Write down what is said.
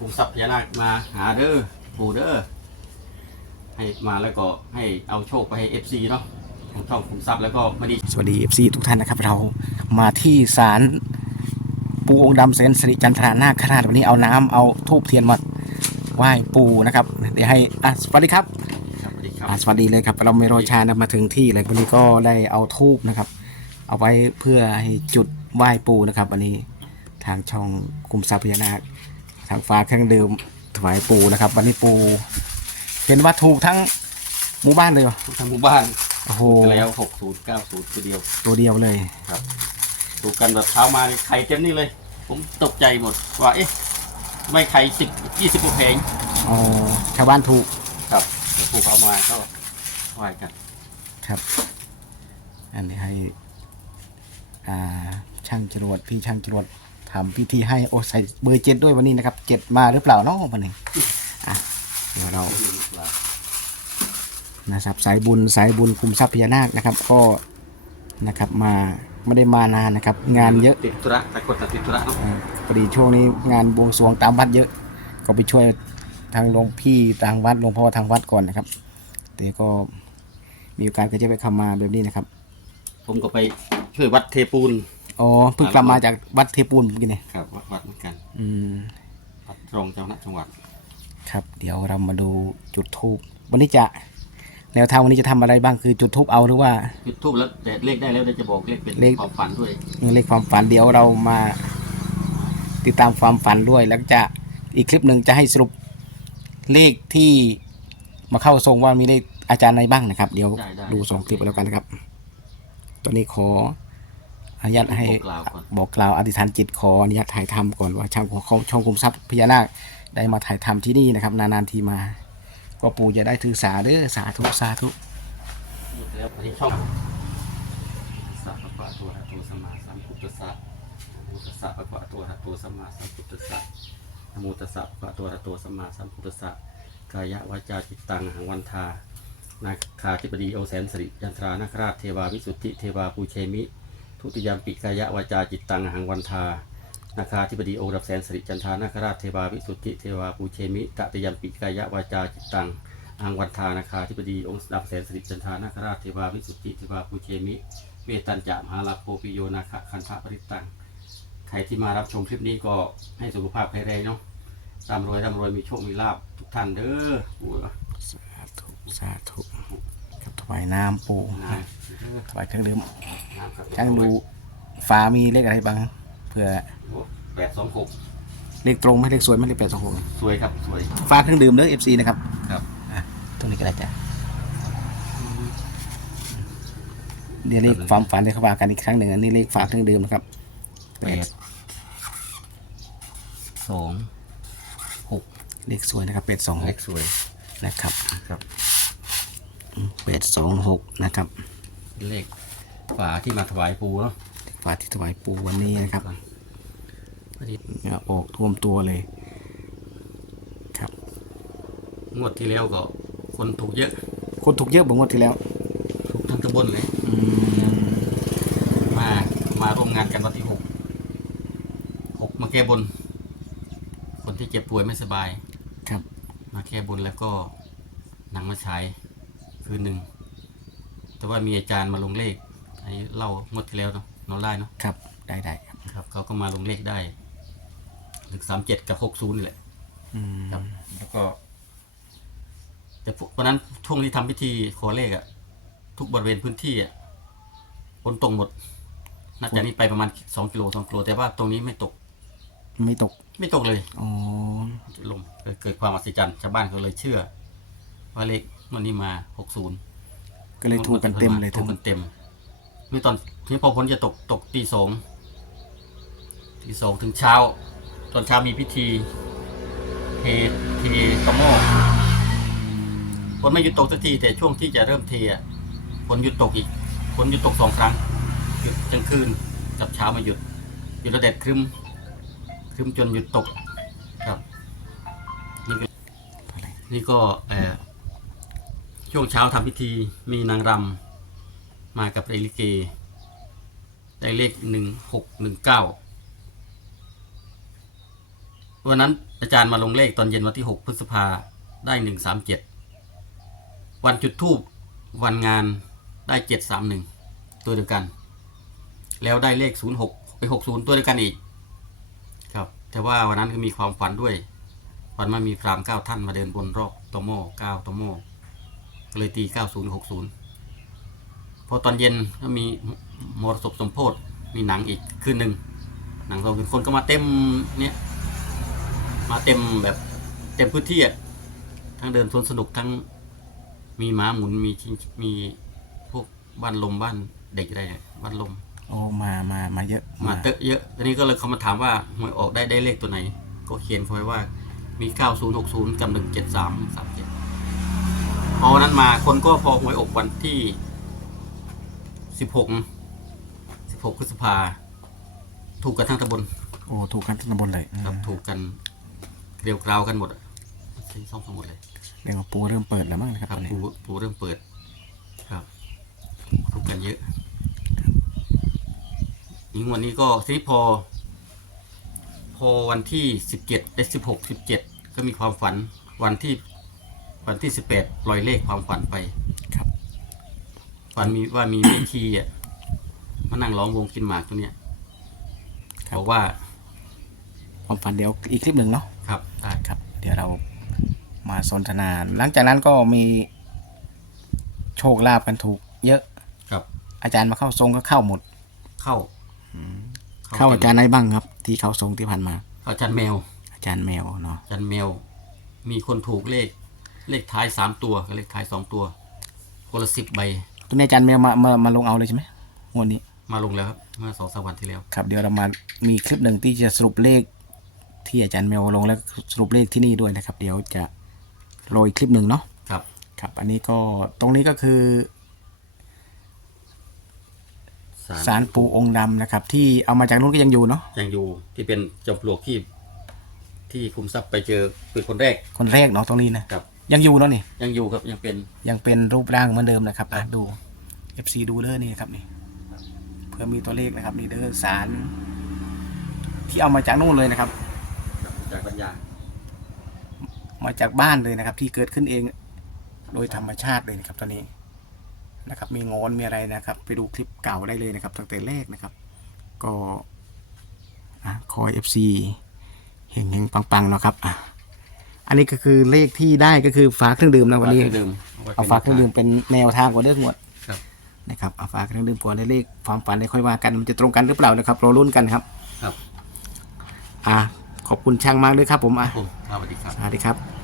คุมทรัพย์พญานาคมาหาเด้อปู่เด้อให้มาแล้วก็ให้เอาโชคไปให้เอฟซีเนาะของช่องคุมทรัพย์แล้วก็มาดีสวัสดี FC ทุกท่านนะครับ เรามาที่ศาลปูองค์ดำเซนสิริจันทรานาคราชวันนี้เอาน้ำเอาทูบเทียนมาไหว้ปูนะครับเดี๋ยวให้อะสวัสดีครับ ครับสวัสดีครับ อะสวัสดีเลยครับ เราไม่รอช้านะมาถึงที่เลยวันนี้ก็ได้เอาทูบนะครับ เอาไว้เพื่อให้จุดไหว้ปูนะครับ วันนี้ทางช่องกลุ่มทรัพย์พญานาค ทางฟ้าเครื่องดื่มถวายปูนะครับ วันนี้ปูเห็นว่าถูกทั้งหมู่บ้านเลยเหรอทุกทางหมู่บ้านโอ้โหแล้วหกศูนย์เก้าศูนย์ตัวเดียวตัวเดียวเลย ครับถูกกันแบบเช้ามานี่ไข่เต็มนี่เลย ผมตกใจหมดว่าเอ๊ะทำไม่ไข่สิบยี่สิบกว่าเพลงอ๋อชาวบ้านถูกครับผูกเอามาก็ไหว้กัน ครับ อันนี้ให้ อ่าช่างจรวดพี่ช่างจรวด ทำพิธีให้โอ้ใส่เบอร์เจ็ดด้วยวันนี้นะครับเจ็ดมาหรือเปล่าเนาะวันนี้อะเดี๋ยวเรานะครับสายบุญสายบุญคุมทรัพย์พญานาคนะครับ ก็นะครับมาไม่ได้มานานนะครับ งานเยอะติดธุระแต่คนติดธุระเนาะอ่าพอดีช่วงนี้งานบวงสรวงตามวัดเยอะ ก็ไปช่วยทางหลวงพี่ทางวัดหลวงพ่อทางวัดก่อนนะครับแต่ก็มีโอกาสก็จะไปเข้ามาแบบนี้นะครับ ผมก็ไปช่วยวัดเทปูน อ๋อเพิ่งกลับมาจากวัดเทปูนเมื่อกี้เนี่ยครับวัดวัดเหมือนกันอืมวัดตรงเจ้าหน้าจังหวัด ครับ เดี๋ยวเรามาดูจุดทูบวันนี้จะแนวทางวันนี้จะทำอะไรบ้างคือจุดทูบเอาหรือว่า จุดทูบแล้วแต่เลขได้แล้วเดี๋ยวจะบอกเลขเป็นเลข ความฝันด้วย เลขความฝันเดี๋ยวเรามา ติดตามความฝันด้วยแล้วจะอีกคลิปหนึ่งจะให้สรุปเลขที่มาเข้าทรงว่ามีเลขอาจารย์ไหนบ้างนะครับ เดี๋ยวได้ได้ ดูสองคลิปแล้วกันนะครับ ตอนนี้ขอ อนุญาตให้บอกกล่าวก่อน บอกกล่าวอธิษฐานจิตขออนุญาตถ่ายทำก่อนว่าช่างของช่องคุมทรัพย์พญานาคได้มาถ่ายทำที่นี่นะครับ นานๆทีมา ก็ปู่จะได้ถือสาเด้อสาธุสาธุแล้วที่ช่องสัพพะปะตัวหะตัวสมมาสัมพุทธัสสะนะโมตัสสะปะปะตัวหะตัวสมมาสัมพุทธัสสะนะโมตัสสะปะปะตัวหะตัวสมมาสัมพุทธัสสะกายะวาจาจิตตังหังวันทานาคาธิบดีโอแสนสิริยันทรานาคราชเทวาวิสุทธิเทวาปูเชมิ ทุติยามปิกายะวาจาจิตตังหังวันทานาคาธิบดีองค์รับแสนสริจันทานาคราชเทวาวิสุทธิเทวาปูเชมิตติยามปิกายะวาจาจิตตังอังวันทานาคาธิบดีองค์รับแสนสริจันทานาคราชเทวาวิสุทธิเทวาปูเชมิเมตันจะมหาลาโภปิโยนาคคันธะปริตังใครที่มารับชมคลิปนี้ก็ให้สุขภาพแข็งแรงเนาะร่ำรวยร่ำรวยมีโชคมีลาภทุกท่านเด้อสาธุสาธุ วายน้ำปู่นะถวายเครื่องดื่มน้ำครับช่างดูฟ้ามีเลขอะไรบ้างเผื่อแปดสองหกเลขตรงไหมเลขสวยไหมเลขแปดสองหกสวยครับสวยฟ้าเครื่องดื่มเด้อเอฟซีนะครับครับอะตรงนี้ก็ได้จ้ะเดี๋ยวเลขความฝันเดี๋ยวเขาว่ากันอีกครั้งหนึ่งอันนี้เลขฝาเครื่องดื่มนะครับแปดสองหกเลขสวยนะครับเป็ดสองหเลกขสวยนะครับครับ เป็ดสองหกนะครับเลขฝาที่มาถวายปูเนาะฝาที่ถวายปูวันนี้นะครับพอดีเนี่ยออกท่วมตัวเลย ครับ งวดที่แล้วก็ คนถูกเยอะ คนถูกเยอะบ่งวดที่แล้ว ถูกทั้งตำบลเลยอืมมา มาร่วมงานกันวันที่หกหกมาแก้บน คนที่เจ็บป่วยไม่สบาย ครับ มาแก้บนแล้วก็หนังมาฉาย คืนหนึ่ง แต่ว่ามีอาจารย์มาลงเลข อันนี้เล่างวดที่แล้วเนาะนอนไล่เนาะ ครับ ได้ได้ครับครับเขาก็มาลงเลขได้หนึ่งสามเจ็ดกับหกศูนย์นี่แหละ อืมครับ แล้วก็ แต่พวกวันนั้นช่วงที่ทำพิธีขอเลขอะทุกบริเวณพื้นที่อะฝนตกหมดนับจากนี้ไปประมาณสองกิโลสองกิโลแต่ว่าตรงนี้ไม่ตก ไม่ตก ไม่ตกเลย อ๋อ ลมเกิดเกิดความอัศจรรย์ชาวบ้านก็เลยเชื่อ ว่าเลข มันนี้มาหกศูนย์ก็เลยถูกกันเต็มเลยถูทั้กงกันเต็มนี่ตอนที่พอพ้นจะตกตกตีสองตีสองถึงเช้า ตอนเช้ามีพิธีเทเทตะโมกฝนไม่หยุดตกสักทีแต่ช่วงที่จะเริ่มเทอะฝนหยุดตกอีกฝนหยุดตกสองครั้งหยุดกลางคืนกับเช้ามาหยุดหยุดแล้วแดดครึ้มครึ้มจนหยุดตกครับ นี่ก็นี่ก็เอ่อ ช่วงเช้าทำพิธีมีนางรำมากับเรลิเก ได้เลขหนึ่งหกหนึ่งเก้าวันนั้นอาจารย์มาลงเลขตอนเย็นวันที่หกพฤษภาได้หนึ่งสามเจ็ดวันจุดทูบวันงานได้เจ็ดสามหนึ่งตัวเดียวกัน แล้วได้เลขศูนย์หกไปหกศูนย์ตัวเดียวกันอีก ครับ แต่ว่าวันนั้นก็มีความฝันด้วยฝันว่ามีพรามเก้าท่านมาเดินบนรอบตโมเก้าตโม ก็เลยตีเก้าศูนย์หกศูนย์พอตอนเย็นก็มีมรสพสมโพธมีหนังอีกคืนหนึ่งหนังสองคืนคนก็มาเต็มเนี่ยมาเต็มแบบเต็มพื้นที่อะทั้งเดินสวนสนุกทั้งมีม้าหมุนมีชิงมีพวกบ้านลมบ้านเด็กอะไรเนี่ยบ้านลมโอ้มามามาเยอะมาเตอะเยอะทีนี้ก็เลยเขามาถามว่าหวยออกได้ได้เลขตัวไหน ก็เขียนเขาไว้ว่ามี 9060 กับ 173 37 พอวันนั้นมาคนก็พอหวยออกวันที่16 16พฤษภา ถูกกันทั้งตำบลโอ้ถูกกันทั้งตำบลเลยครับถูกกันเรียวกราวกันหมดอะสี่ซ่องทั้งหมดเลยเรียกว่าปูเริ่มเปิดแล้วมั้งนะครับครับตอนนี้ปูปูเริ่มเปิด ครับถูกกันเยอะอีกวันนี้ก็ทีนี้พอ พอวันที่สิบเจ็ดได้สิบหกสิบเจ็ดก็มีความฝันวันที่ วันที่สิบแปดปล่อยเลขความฝันไปครับ ฝันมีว่ามีแม่ชีอะมานั่งร้องวงกินหมากตัวเนี้ยบอกว่าความฝันเดี๋ยวอีกคลิปหนึ่งเนาะครับได้ครับ เดี๋ยวเรามาสนทนา หลังจากนั้นก็มีโชคลาภกันถูก เยอะครับ อาจารย์มาเข้าทรงก็เข้าหมด เข้าเข้าอาจารย์ไหนบ้างครับ ที่เข้าทรงที่ผ่านมาอาจารย์แมว อาจารย์แมวเนาะจันแมว มีคนถูกเลข เลขท้ายสามตัวกับเลขท้ายสองตัวคนละสิบใบ ตัวนี้อาจารย์แมวมามามาลงเอาเลยใช่ไหมงวดนี้ มาลงแล้วครับเมื่อสองสามวันที่แล้ว ครับเดี๋ยวเรามามีคลิปหนึ่งที่จะสรุปเลข ที่อาจารย์แมวลงแล้วสรุปเลขที่นี่ด้วยนะครับ เดี๋ยวจะโรยคลิปหนึ่งเนาะครับ ครับอันนี้ก็ตรงนี้ก็คือสารปูองค์ดำนะครับ ที่เอามาจากนู้นก็ยังอยู่เนาะยังอยู่ที่เป็นจอมปลวกที่ที่คุมทรัพย์ไปเจอเป็นคนแรกคนแรกเนาะตรงนี้นะครับ ยังอยู่เนาะนี่ยังอยู่ครับยังเป็น ยังเป็นรูปร่างเหมือนเดิมนะครับอะดู FC ดูเด้อนี่ครับนี่เพื่อมีตัวเลขนะครับนี่เด้อสาร ที่เอามาจากนู่นเลยนะครับ จากปัญญา มาจากบ้านเลยนะครับ ที่เกิดขึ้นเอง โดยธรรมชาติเลยนะครับตอนนี้นะครับ มีงอนมีอะไรนะครับ ไปดูคลิปเก่าได้เลยนะครับตั้งแต่แรกนะครับ ก็อะคอย FC เฮงเฮงปังปังๆเนาะครับอะ อันนี้ก็คือเลขที่ได้ก็คือฝาเครื่องดื่มนะวันนี้ฝาเครื่องดื่มไว้เอาป็นฝากเครื่องดื่มเป็นแนวทางกว่าเรื่องหมดครับ นะครับเอาฝากเครื่องดื่มผัวเลขความฝันได้ค่อยว่ากันมันจะตรงกันหรือเปล่านะครับเราลุ้นกันครับ ครับ อะขอบคุณช่างมากด้วยครับผมอะผมสวัสดีครับ สวัสดีครับ